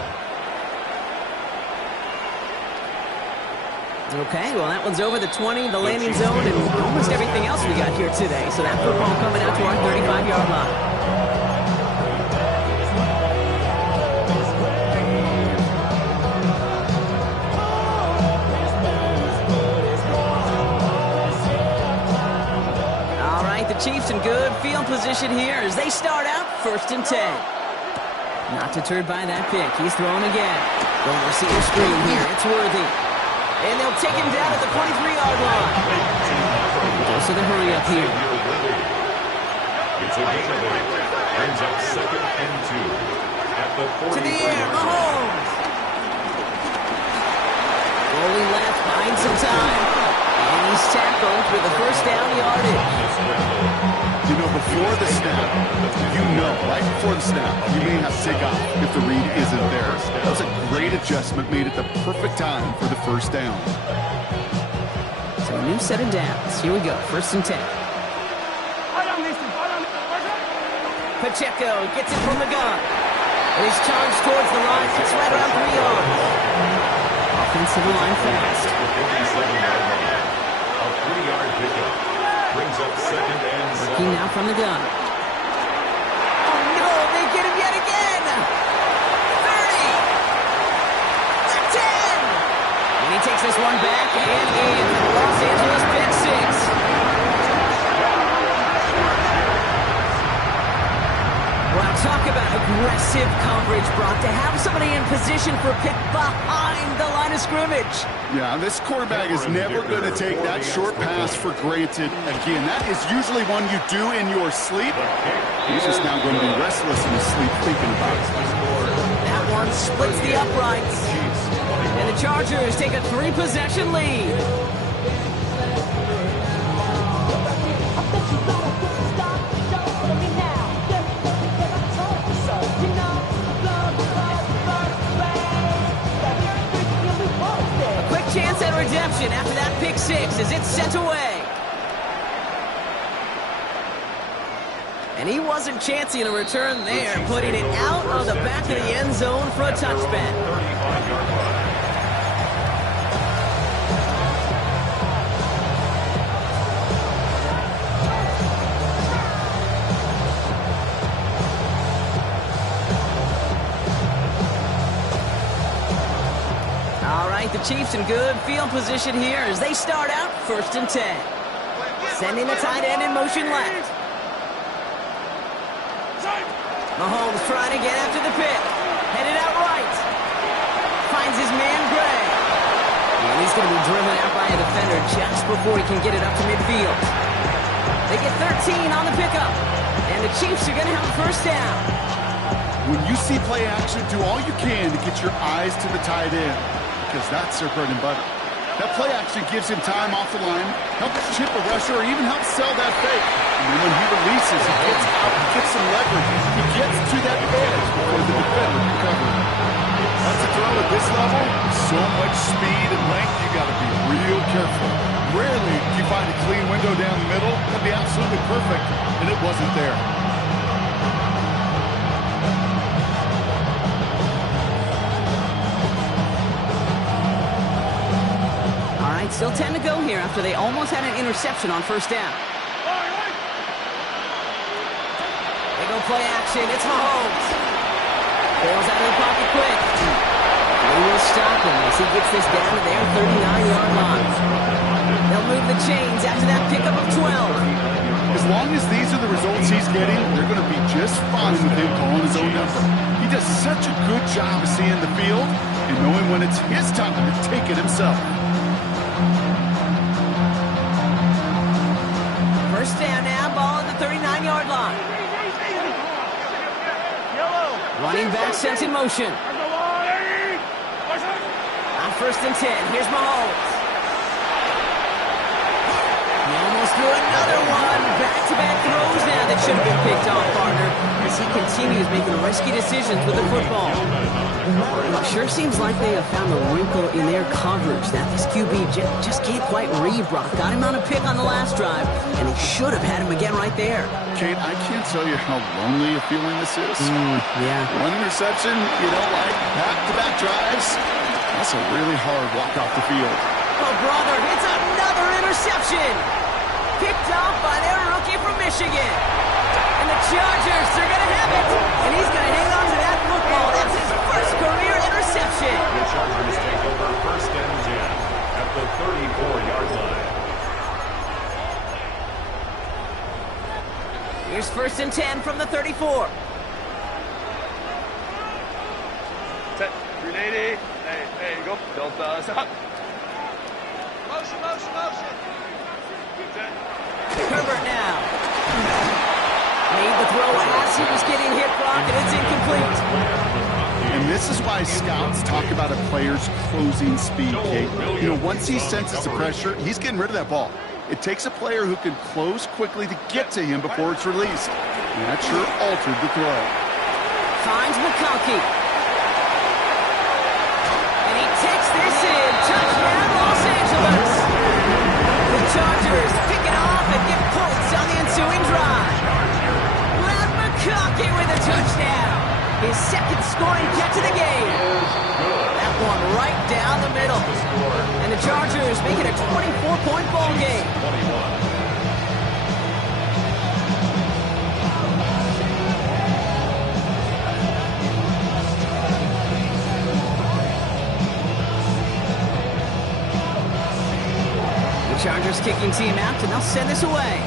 Okay, well, that one's over the 20, the landing zone, and almost everything else we got here today. So that football coming out to our 35-yard line. Chiefs in good field position here as they start out first and 10. Not deterred by that pick. He's throwing again. Going to receive a screen here. It's Worthy. And they'll take him down at the 23-yard line. Goes to the hurry up here. It's a gain of 8. Brings up second and 2 at the 40. To the air, Mahomes. Rolling left, buying some time. And he's tackled with the first down yardage. You know, before the snap, you know, right before the snap, you may have to take off if the read isn't there. That was a great adjustment made at the perfect time for the first down. So a new set of downs. Here we go, first and 10. Pacheco gets it from the gun. And he's charged towards the line. It's right around 3 yards. Offensive line fast. A 3-yard pickup. Brings up second and 1. Working now from the gun. Oh, no, they get him yet again. 30. 10. And he takes this one back and in. Los Angeles pick 6. Well, talk about aggressive coverage, Brock. To have somebody in position for a pick behind the line of scrimmage. Yeah, this quarterback is never going to take that short pass for granted. Again, that is usually one you do in your sleep. He's just now going to be restless in his sleep thinking about it. That one splits the uprights. And the Chargers take a 3-possession lead. A quick chance at redemption after that pick six as it's sent away. And he wasn't chancing a return there, putting it out of the back of the end zone for a touchback. 35-yard line. All right, the Chiefs in good field position here as they start out 1st and 10. Sending the tight end in motion left. Mahomes trying to get after the pick. Headed out right. Finds his man Gray. And he's going to be driven out by a defender just before he can get it up to midfield. They get 13 on the pickup. And the Chiefs are going to have a first down. When you see play action, do all you can to get your eyes to the tight end, because that's their bread and butter. That play action gives him time off the line, helps chip a rusher, or even helps sell that fake. And then when he releases, he gets out, he gets some leverage. He gets to that edge before the defender can cover him. That's a throw at this level. So much speed and length, you got to be real careful. Rarely do you find a clean window down the middle. That'd be absolutely perfect, and it wasn't there. Still 10 to go here after they almost had an interception on first down. They go play action. It's Mahomes. Bails out of the pocket quick. They will stop him as he gets this down to their 39-yard line. They'll move the chains after that pickup of 12. As long as these are the results he's getting, they're going to be just fine with him calling his own number. He does such a good job of seeing the field and knowing when it's his time to take it himself. First down now, ball at the 39-yard line. Running back sent in motion. On 1st and 10, here's Mahomes. He almost threw another one. Back-to-back throws now that should have been picked off, partner, as he continues making risky decisions with the football. It sure seems like they have found a wrinkle in their coverage that this QB just can't quite read Brock. Got him on a pick on the last drive, and he should have had him again right there. Kate, I can't tell you how lonely a feeling this is. Yeah. One interception, you don't like back-to-back drives. That's a really hard walk off the field. Oh, brother, it's another interception. Picked off by their rookie from Michigan. And the Chargers are going to have it. And he's going to hang on to that football. That's his first career interception. The Chargers take over 1st and 10 at the 34-yard line. Here's 1st and 10 from the 34. Set. 380. Hey, go. Don't stop. Motion. Herbert now. Made the throw as he was getting hit, Brock, and it's incomplete. And this is why scouts talk about a player's closing speed, Kate. You know, once he senses the pressure, he's getting rid of that ball. It takes a player who can close quickly to get to him before it's released. And that sure altered the throw. Finds McConkey. And he takes this in. Touchdown, Los Angeles. The Chargers pick it off and get points on the ensuing drive. Brad McConkey with a touchdown. His second scoring catch of the game. That one right down the middle. And the Chargers make it a 24-point ball game. The Chargers kicking team out, and they'll send this away.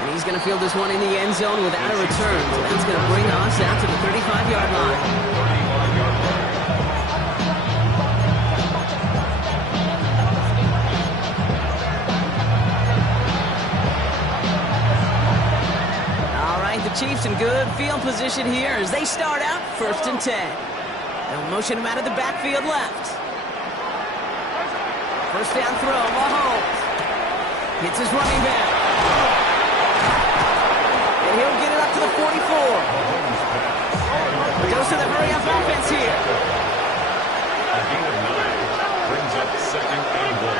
And he's going to field this one in the end zone without a return. So that's going to bring us out to the 35-yard line. All right, the Chiefs in good field position here as they start out 1st and 10. They'll motion him out of the backfield left. First down throw, Mahomes. Hits his running back. And he'll get it up to the 44. Goes to the hurry-up offense here. A gain of 9 brings up 2nd and 1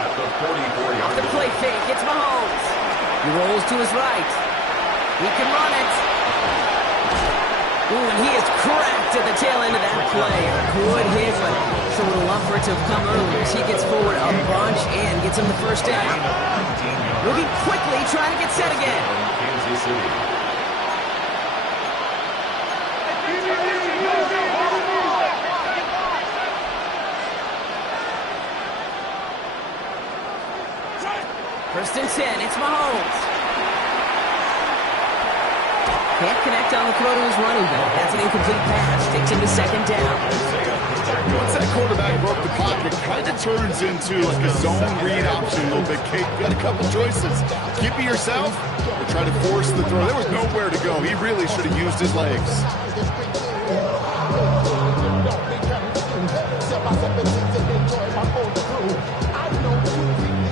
at the 44-yard Off the play fake, it's Mahomes. He rolls to his right. He can run it. Ooh, and he is cracked at the tail end of that play. Good hit, but so would have loved for it to have come earlier as he gets forward a bunch and gets him the first down. Moving quickly, trying to get set again. Kansas City. First and 10, it's Mahomes. Can't connect on the throw to his running back. That's an incomplete pass. Takes him to 2nd down. Once that quarterback broke the pocket, kind of turns into like a zone read option a little bit. Kate, you got a couple choices. Keep it yourself or try to force the throw. There was nowhere to go. He really should have used his legs.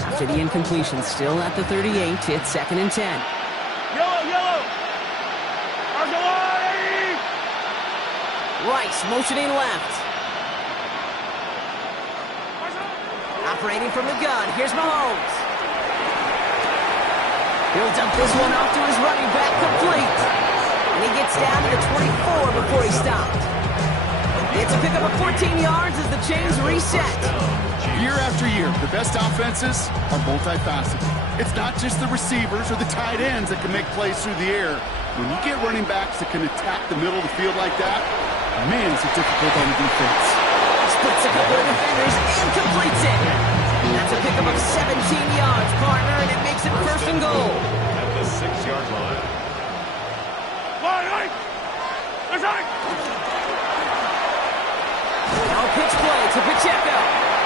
After the incompletion, still at the 38, it's 2nd and 10. Yellow! Rice motioning left. Operating from the gun, here's Mahomes. He'll dump this one off to his running back, complete. And he gets down to the 24 before he stopped. It's a pickup of 14 yards as the chains reset. Year after year, the best offenses are multifaceted. It's not just the receivers or the tight ends that can make plays through the air. When you get running backs that can attack the middle of the field like that, man, it's difficult on the defense. Splits a couple of defenders and completes it. That's a pickup of 17 yards, partner, and it makes it 1st and goal. At the 6-yard line. Now a pitch play to Pacheco.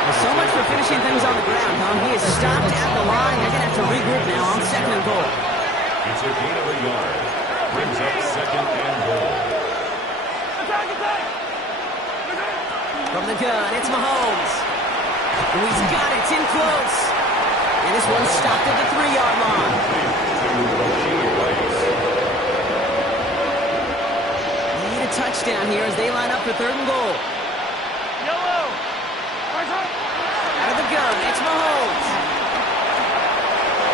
Well, so much for finishing things on the ground, huh? He is stopped at the line. They're going to have to regroup now on 2nd and goal. It's a gain of a yard. Brings up 2nd and goal. From the gun, it's Mahomes. Oh, he's got it. It's in close. And this one's stopped at the 3-yard line. They need a touchdown here as they line up for 3rd and goal. Out of the gun, it's Mahomes.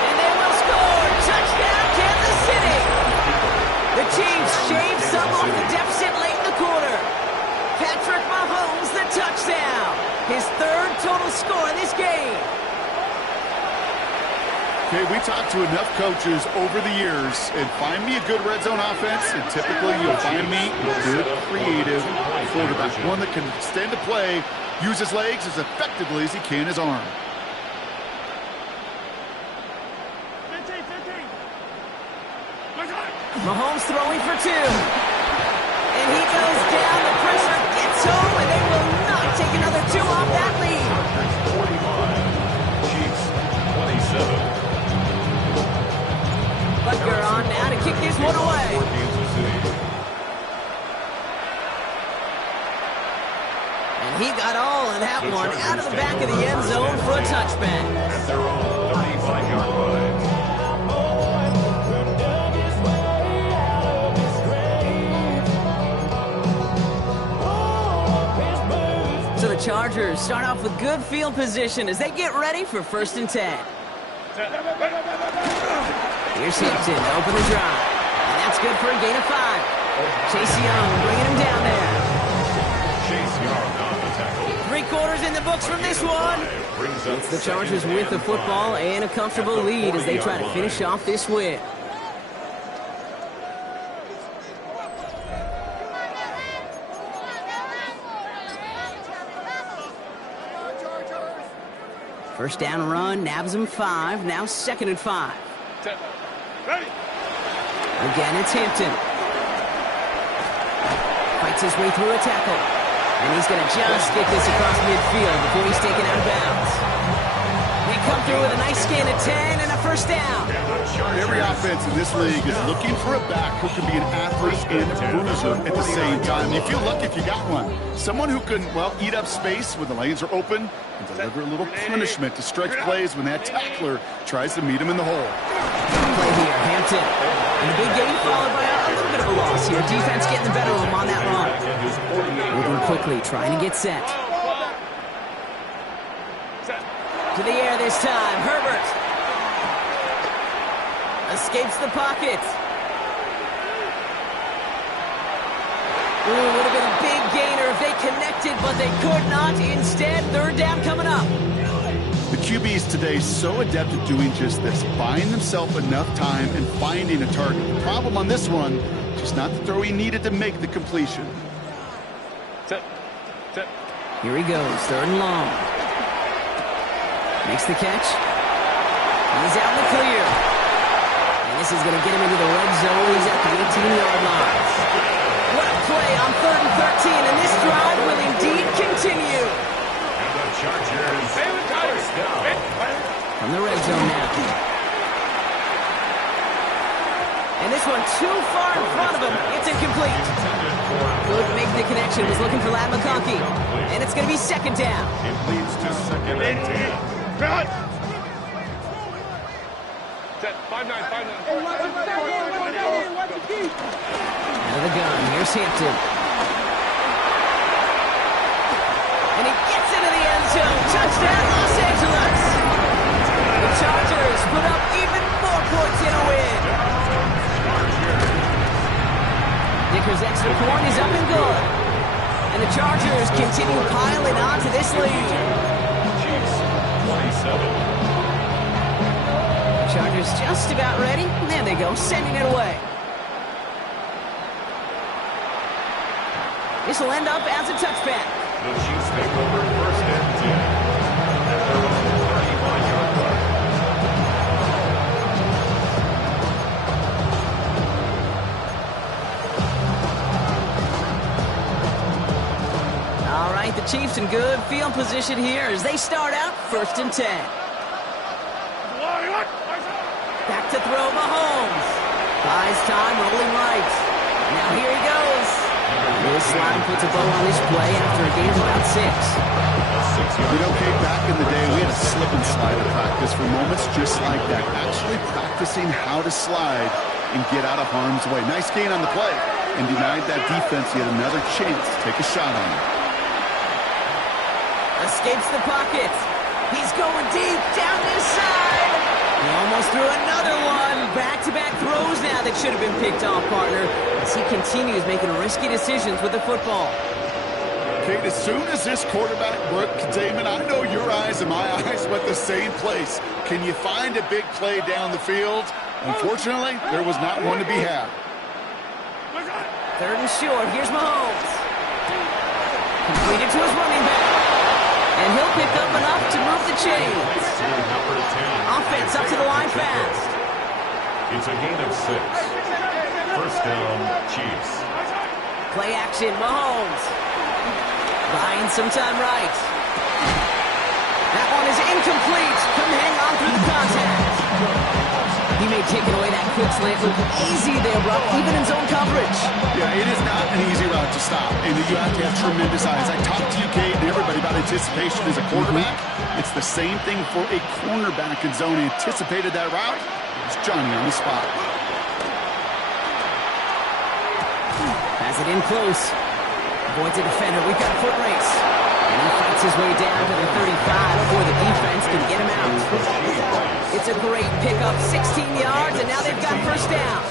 And they will score. Touchdown, Kansas City. The Chiefs shave some off the deficit late in the quarter. Patrick Mahomes, the touchdown. His 3rd total score in this game. Okay, we talked to enough coaches over the years, and find me a good red zone offense, and typically you'll find me a good, creative quarterback. One that can extend the play, use his legs as effectively as he can his arm. 15. Mahomes throwing for 2. And he goes down. The pressure gets home, and they will not take another 2 off that lead. 45. Chiefs 27. Butker on now to kick this one away. Kansas City. And he got all of that one out of the back of the end zone for a touchback. At their own 35-yard line. So the Chargers start off with good field position as they get ready for 1st and 10. Here's Hampton to open the drive. And that's good for a gain of 5. Chase Young bringing him down there. Chase Young on the tackle. 3 quarters in the books from this one. It's the Chargers with the football and a comfortable lead as they try to finish off this win. First down run, nabs him 5. Now 2nd and 5. Ready? Again, it's Hampton. Fights his way through a tackle. And he's going to just get this across midfield before he's taken out of bounds. He come through with a nice gain of 10 and a first down. Every offense in this league is looking for a back who can be an athlete and a bruiser at the same time. You feel lucky if you got one. Someone who can, well, eat up space when the lanes are open and deliver a little punishment to stretch plays when that tackler tries to meet him in the hole. Play here, Hampton. And the big gain followed by a little bit of a loss here. Defense getting the better of him on that run. Moving quickly, trying to get set. To the air this time. Herbert escapes the pocket. Ooh, would have been a big gainer if they connected, but they could not. Instead, third down coming up. The QBs today so adept at doing just this, buying themselves enough time and finding a target. The problem on this one, just not the throw he needed to make the completion. Here he goes, third and long. Makes the catch. He's out in the clear. And this is going to get him into the red zone. He's at the 18-yard line. What a play on 3rd and 13, and this drive will indeed continue. And the Chargers first down. From the red zone now. And this one too far in front of him. It's incomplete. Couldn't make the connection. Was looking for Lad McConkey. And it's going to be second down. It leads to second and 10. Out of the gun, here's Hampton. And he gets into the end zone. Touchdown, Los Angeles. The Chargers put up even more points in a win. Dicker's extra point is up and good. And the Chargers continue piling on to this lead. Chiefs 27. Chargers just about ready. And there they go, sending it away. This will end up as a touchback. The Chiefs take over first and 10 at their own 35-yard line. All right, the Chiefs in good field position here as they start out first and 10. Back to throw Mahomes. Buys time, rolling right. Now here he goes. This slide puts a bow on this play after a gain of about 6. You know, Kate, back in the day, we had a slip and slide at practice for moments just like that. Actually practicing how to slide and get out of harm's way. Nice gain on the play and denied that defense yet another chance to take a shot on him. Escapes the pocket. He's going deep down this side. He almost threw another one. Back-to-back throws now that should have been picked off, partner, as he continues making risky decisions with the football. Kate, as soon as this quarterback broke containment, I know your eyes and my eyes went the same place. Can you find a big play down the field? Unfortunately, there was not one to be had. Third and short. Here's Mahomes. Completed to his running back. And he'll pick up enough to move the chains. Offense up to the line fast. It's a gain of 6. First down, Chiefs. Play action, Mahomes. Buying some time right. That one is incomplete. Couldn't hang on through the contact. He may take it away. That quick slant looked easy there, bro, even in zone coverage. Yeah, it is not an easy route to stop, and you have to have tremendous eyes. I talked to you, Kate, and everybody about anticipation as a quarterback. It's the same thing for a cornerback in zone. Anticipated that route. It's Johnny on the spot. Has it in close. Avoids a defender. We've got a foot race. And he fights his way down to the 35 before the defense can get him out. It's a great pickup, 16 yards, and now they've got first down.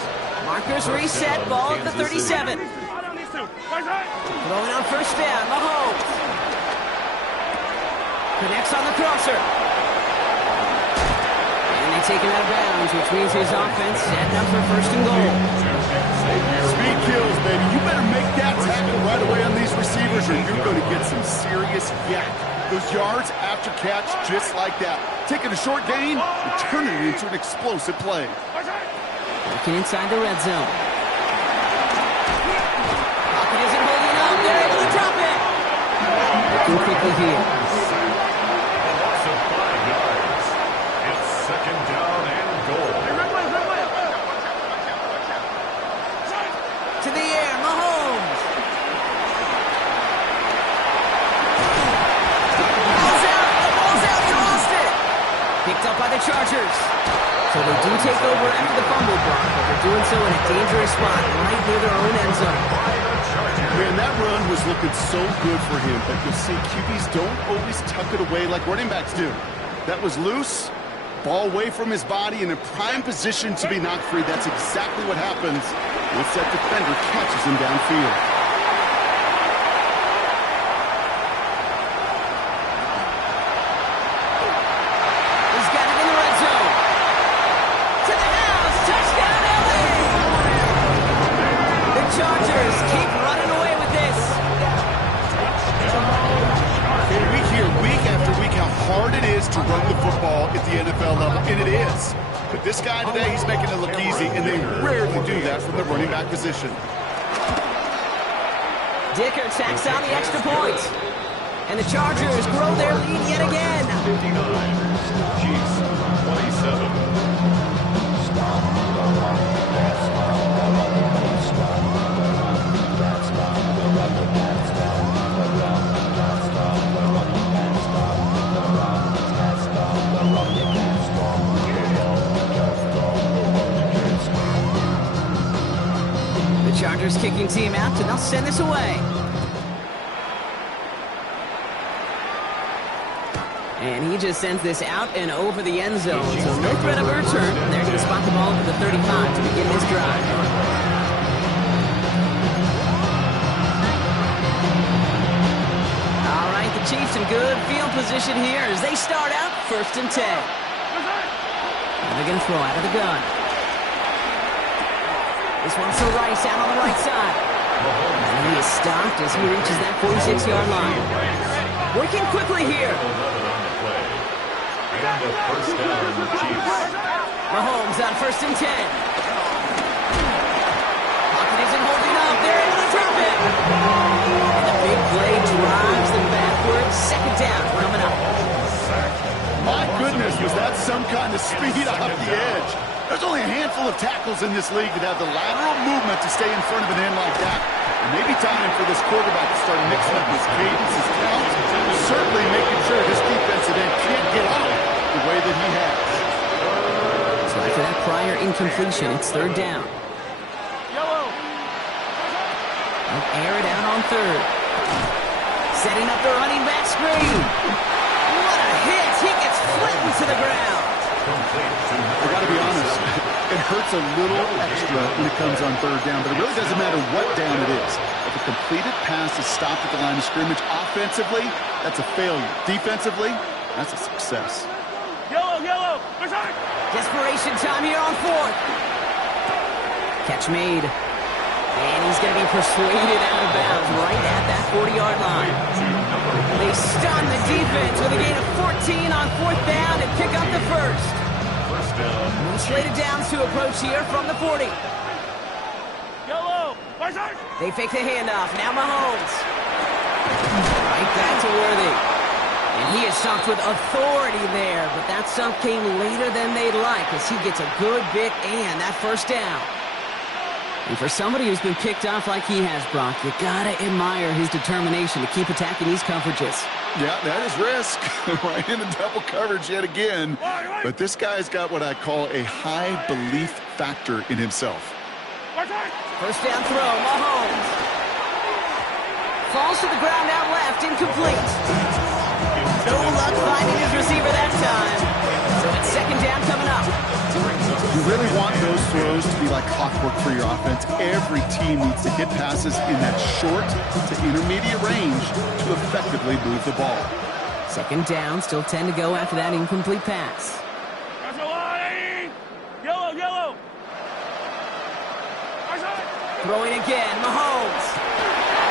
Markers reset, ball at the 37. Throwing on first down, Mahomes. Connects on the crosser. And they take him out of bounds, which means his offense setting up for first and goal. Speed kills, baby. You better make that tackle right away on these receivers or you're going to get some serious yak. Those yards after catch just like that. Taking a short gain and turning it into an explosive play. Looking inside the red zone. Pocket isn't holding up. They're able to drop it. Looking quickly here. Loss of 5 yards. by the Chargers. So they do take over after the fumble block, but they're doing so in a dangerous spot right near their own end zone. Man, that run was looking so good for him, but you'll see QBs don't always tuck it away like running backs do. That was loose, ball away from his body in a prime position to be knocked free. That's exactly what happens once that defender catches him downfield. To run the football at the NFL level, and it is. But this guy today, he's making it look easy, and they rarely do that from the running back position. Dicker tacks on the extra point. And the Chargers grow their lead yet again. 59, Chiefs 27. Chargers kicking team out, and they'll send this away. And he just sends this out and over the end zone. So no threat of a return. They're going to spot the ball at the 35 to begin this drive. All right, the Chiefs in good field position here as they start out 1st and 10. And they're going to throw out of the gun. This one's to Rice out on the right side. And he is stopped as he reaches that 46-yard line. Working quickly here. Mahomes on 1st and 10. Pocket isn't holding up. They're able to drop it. And the big play drives them backwards. 2nd down coming up. My goodness, was that some kind of speed off the edge? There's only a handful of tackles in this league that have the lateral movement to stay in front of an end like that. It may be time for this quarterback to start mixing up his cadence, his count, certainly making sure his defensive end can't get out the way that he has. So after that prior incompletion, it's 3rd down. They'll air it out on 3rd. Setting up the running back screen. What a hit! He gets flattened to the ground. I got to be honest, it hurts a little extra when it comes on 3rd down, but it really doesn't matter what down it is. If a completed pass is stopped at the line of scrimmage, offensively, that's a failure. Defensively, that's a success. Yellow! Desperation time here on 4th. Catch made. And he's going to be persuaded out of bounds right at that 40-yard line. They stun the defense with a gain of 14 on 4th down and pick up the first. Slated downs to approach here from the 40. They fake the handoff. Now Mahomes. Right back to Worthy. And he is stopped with authority there, but that stop came later than they'd like as he gets a good bit and that 1st down. And for somebody who's been picked off like he has, Brock, you gotta admire his determination to keep attacking these coverages. Yeah, that is risk. Right into double coverage yet again. But this guy's got what I call a high belief factor in himself. 1st down throw, Mahomes. Falls to the ground out left, incomplete. No luck finding his receiver that time. So it's 2nd down coming up. You really want those throws to be like clockwork for your offense. Every team needs to hit passes in that short to intermediate range to effectively move the ball. 2nd down, still 10 to go after that incomplete pass. Yellow! Throwing again, Mahomes.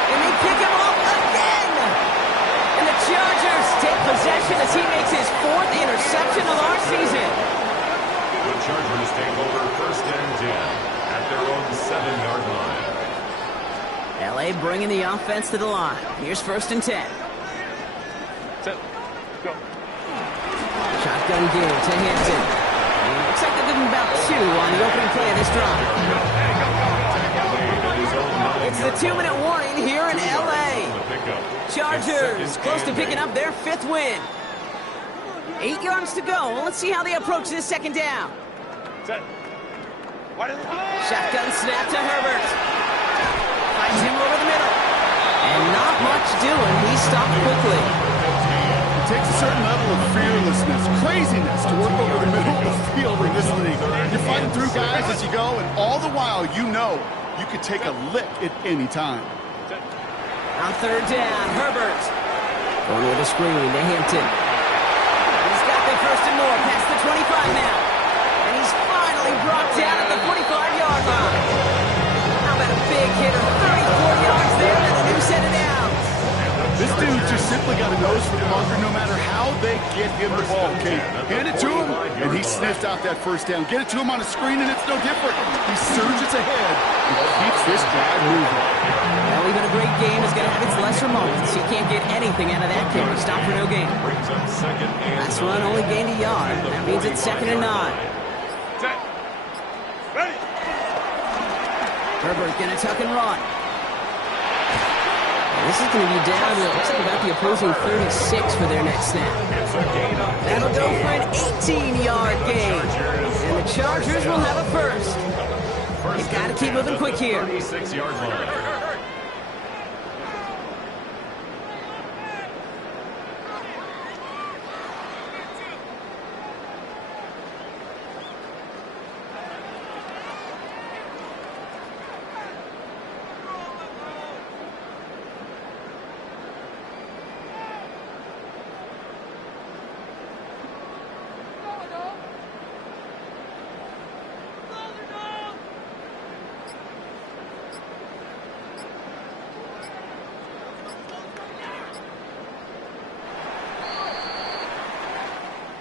And they pick him off again! And the Chargers take possession as he makes his 4th interception of our season. The Chargers take over 1st and 10 at their own 7-yard line. LA bringing the offense to the line. Here's 1st and 10. Set. Go. Shotgun give to Hampton. And looks like they're giving about 2 on the opening play of this drive. It's the 2-minute warning here in LA. Chargers close to picking up their 5th win. 8 yards to go. Let's see how they approach this second down. Set. Shotgun snap to Herbert. Finds him over the middle. And not much doing. He stopped quickly. It takes a certain level of fearlessness, craziness to work over the middle of the field in this league. You're fighting through guys as you go, and all the while you know you could take a lick at any time. On third down, Herbert. Going with a screen to Hampton. He's got the first and more past the 25 now. And he's finally brought down at the 45-yard line. How about a big hitter? 34 yards there and a new set of downs. This dude just simply got a nose for the bunker no matter how they get him the ball. Okay, hand it to him, and he sniffs out that first down. Get it to him on a screen, and it's no different. He surges ahead and keeps this drive moving. Well, even a great game is going to have its lesser moments. You can't get anything out of that carry. Stop for no gain. Last run only gained a yard. That means it's 2nd and 9. Set. Ready. Herbert going to tuck and run. This is going to be down to, looks like about the opposing 36 for their next snap. That'll go for an 18-yard gain. And the Chargers will have a first. They've got to keep moving quick here. 36-yard line.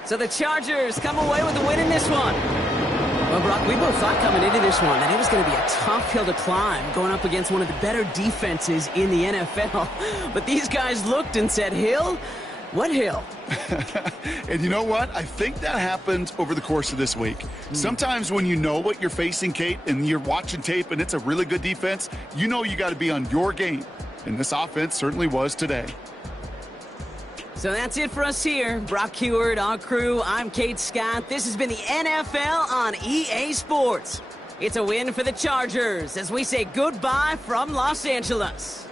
So the Chargers come away with a win in this one. Well, Brock, we both thought coming into this one that it was going to be a tough hill to climb going up against one of the better defenses in the NFL. But these guys looked and said, Hill? What hill? And you know what? I think that happened over the course of this week. Sometimes when you know what you're facing, Kate, and you're watching tape and it's a really good defense, you know you got to be on your game. And this offense certainly was today. So that's it for us here. Brock Heward, our crew, I'm Kate Scott. This has been the NFL on EA Sports. It's a win for the Chargers as we say goodbye from Los Angeles.